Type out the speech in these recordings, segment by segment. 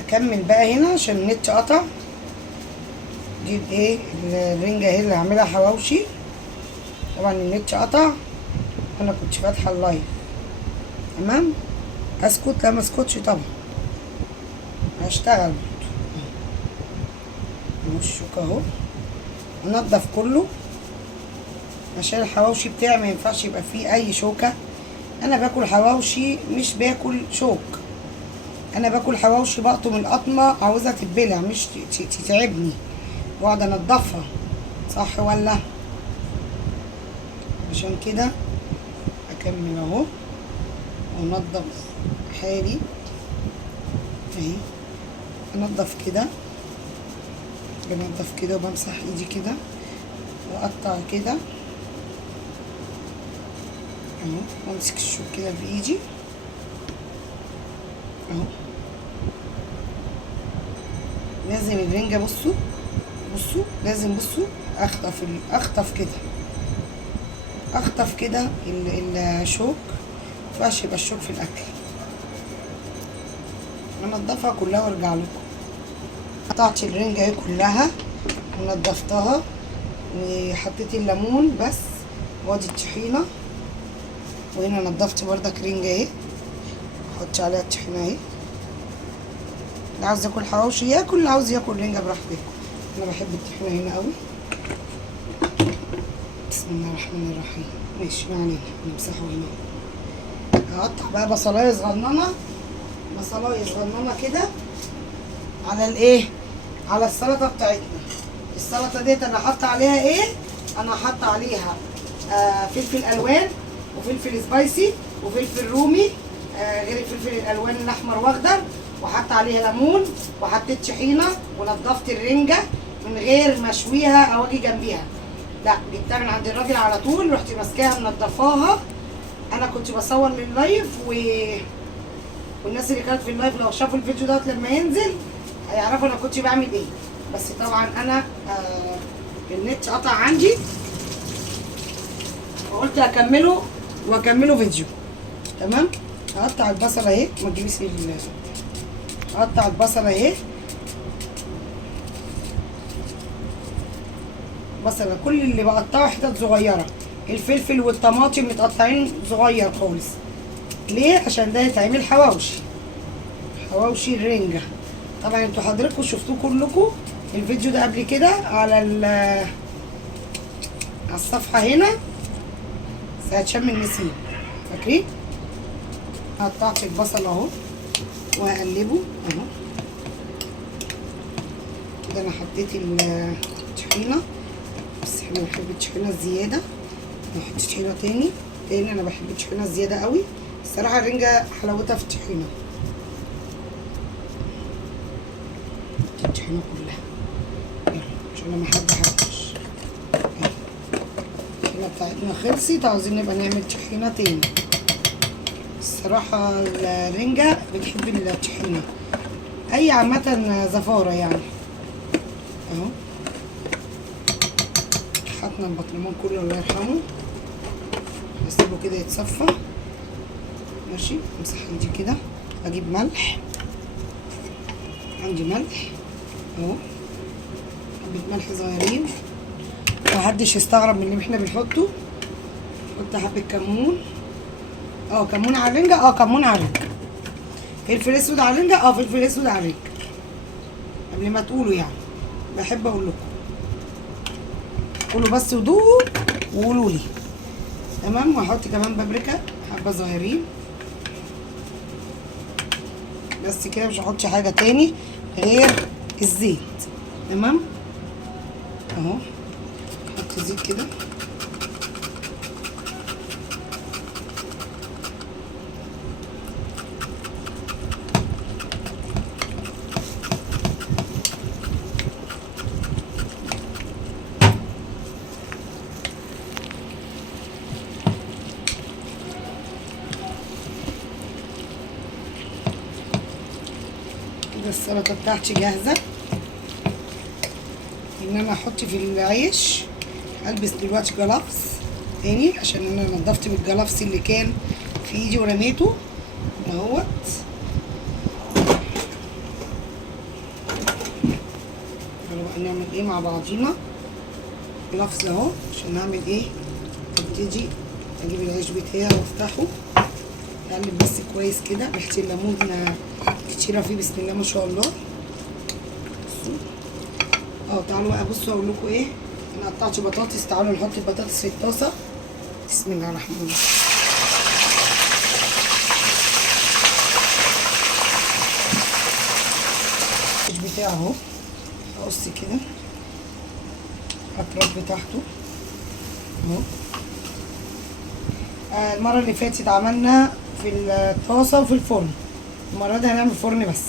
اكمل بقى هنا عشان النت قطع. دي ايه الرنجة اهي اللي هعملها حواوشي. طبعا النت قطع انا كنت فاتحه اللايف. تمام. اسكت؟ لا ما اسكتش طبعا، هشتغل. الشوك اهو انضف كله عشان الحواوشي بتاعي ما ينفعش يبقى فيه اي شوكه. انا باكل حواوشي مش باكل شوك. انا باكل حواوشي بقطم القطمه عاوزها تتبلع مش تتعبني واقعد انضفها، صح ولا؟ عشان كده اكمل اهو وانضف حالي اهي. انضف كده، بنضف كده وبمسح ايدي كده واقطع كده اهو، وامسك الشوك كده بايدي اهو. لازم الرنجة بصوا لازم اخطف كده، اخطف كده الشوك. مينفعش يبقى الشوك في الاكل. انضفها كلها وارجع لكم. قطعت الرنجة اهي كلها ونضفتها وحطيت الليمون بس، وادي الطحينة. وهنا نضفت بردك رنجة اهي، احط عليها الطحينة اهي. اللي عاوز ياكل حواوشي ياكل، اللي عاوز ياكل رنجة براحته ياكل. انا بحب الطحينة هنا قوي. بسم الله الرحمن الرحيم. ماشي ما علينا، نمسحه هنا. هقطع بقى بصلايه صغننه كده على الايه، على السلطه بتاعتنا. السلطه ديت انا حاطه عليها ايه؟ انا حاطه عليها فلفل الوان وفلفل سبايسي وفلفل رومي، غير الفلفل الالوان الاحمر واخضر، وحط عليها ليمون وحطيت طحينه ونضفت الرنجه من غير ما اشويها او اجي جنبيها. لا، جبتها من عند الراجل على طول، رحت ماسكاها منضفاها. انا كنت بصور من لايف والناس اللي كانت في اللايف لو شافوا الفيديو دوت لما ينزل هيعرفوا انا كنت بعمل ايه. بس طبعا انا النت قطع عندي وقلت اكمله فيديو. تمام. هقطع البصله اهي، ما تجيبيش هقطع البصله اهي. بصله كل اللي بقطعه حتت صغيره. الفلفل والطماطم متقطعين صغير خالص. ليه؟ عشان ده يتعمل حواوشي الرنجه. طبعا انتوا حضراتكم شفتوه كلكم الفيديو ده قبل كده على الصفحه هنا ساعة شم النسيم، فاكرين؟ قطعت البصل اهو وهقلبه اهو كده. انا حطيت الطحينه بس احنا بنحب الطحينه الزياده، نحط طحينه تاني. انا بحب الطحينه الزياده قوي الصراحه. الرنجه حلاوتها في الطحينه. الطحينه كلها يلا عشان لما حد حبش. الطحينه بتاعتنا خلصت، عاوزين نبقى نعمل طحينه تاني. الصراحه الرنجه بتحب الطحينه اي عامه زفاره يعني اهو. حطنا البطرمان كله الله يرحمه، هسيبه كده يتصفى. ماشي. امسح ايدي كده، اجيب ملح، عندي ملح اهو، حبة ملح صغيرين. محدش يستغرب من اللي احنا بنحطه. نحط حبة كمون، كمون على الرنجة، كمون على الرنجة. فلفل اسود على الرنجة، فلفل اسود على الرنجة. قبل ما تقولوا يعني بحب اقول لكم، قولوا بس ودوقوا وقولوا لي. تمام. وهحط كمان بابريكا حبة صغيرين بس كده، مش هحطش حاجة تاني غير الزيت. تمام اهو. احط زيت كده السلطه بتاعتي جاهزه ان انا احط في العيش. هلبس دلوقتي جلافز تاني عشان انا نضفت من الجلافز اللي كان في ايدي ورميته اهوت. هنعمل ايه مع بعضينا لفظ اهو عشان نعمل ايه. ابتدي اجيب العيش بتاعي وافتحه، اقلب بس كويس كده. ريحه الليمون كتيره فيه، بسم الله ما شاء الله. تعالوا بقى بصوا اقول لكم ايه. انا قطعت بطاطس، تعالوا نحط البطاطس في الطاسه. بسم الله الرحمن الرحيم. العيش بتاعه اهو، اقص كده الاطراف بتاعته اهو. المره اللي فاتت عملنا في الطاسه وفي الفرن، المره دي هنعمل فرن بس،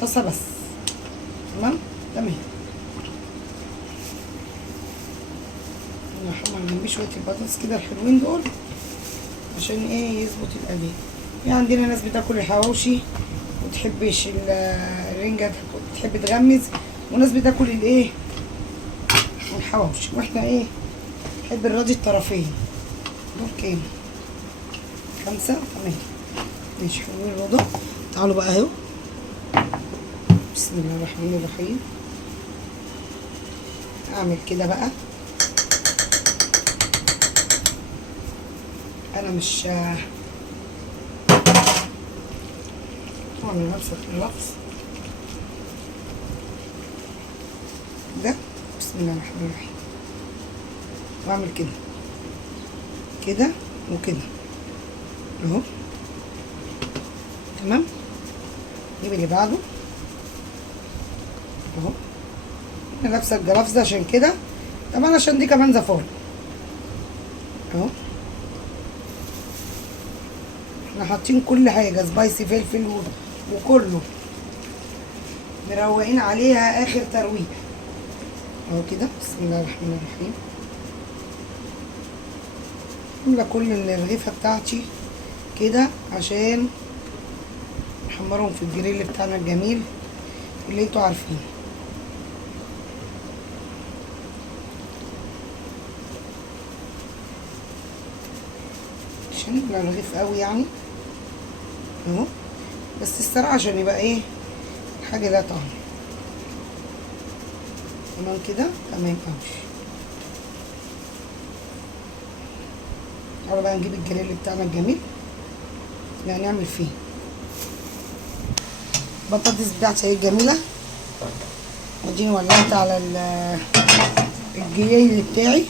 طاسه بس. تمام. نحمر جنبيه شويه البطاطس كده الحلوين دول عشان ايه يظبط القلي. في عندنا ناس بتاكل الحواوشي وتحبش الرنجه، تحب تغمز، وناس بتاكل الايه الحواوشي، واحنا ايه نحب نراضي الطرفين. دول كام؟ 5. تمام ماشي حلوين الوضع. تعالوا بقى اهو. بسم الله الرحمن الرحيم. اعمل كده بقى. انا مش اعمل نفس اللفظ ده. بسم الله الرحمن الرحيم. واعمل كده كده وكده اهو. تمام. نجيب اللي بعده اهو. انا لابسه الجرافزه عشان كده طبعا، عشان دي كمان زفاره اهو. احنا حاطين كل حاجه، سبايسي، فلفل وكله مروقين عليها اخر ترويق اهو كده. بسم الله الرحمن الرحيم. عامله كل الرغيفه بتاعتي كده عشان نحمرهم في الجريل بتاعنا الجميل اللي انتوا عارفينه. عشان يبقى الرغيف قوي يعني اهو، بس الصراحه عشان يبقى ايه حاجه لها طعم. تمام كده. تمام قوي. تعالوا بقى نجيب الجريل بتاعنا الجميل اللي هنعمل فيه البطاطس بتاعتي اهي الجميله. واديني ولعت على الجريل بتاعي،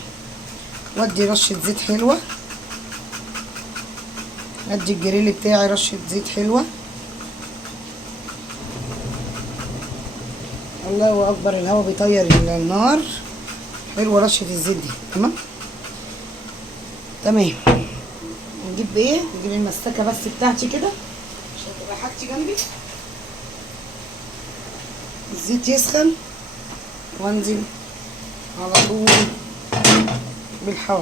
وادي رشه زيت حلوه. ادي الجريل بتاعي رشه زيت حلوه. الله اكبر، الهواء بيطير النار. حلوه رشه الزيت دي. تمام. نجيب ايه، نجيب المستكه بس بتاعتي كده عشان تبقى حاجتي جنبي. الزيت يسخن وانزل على طول بالحواوشي.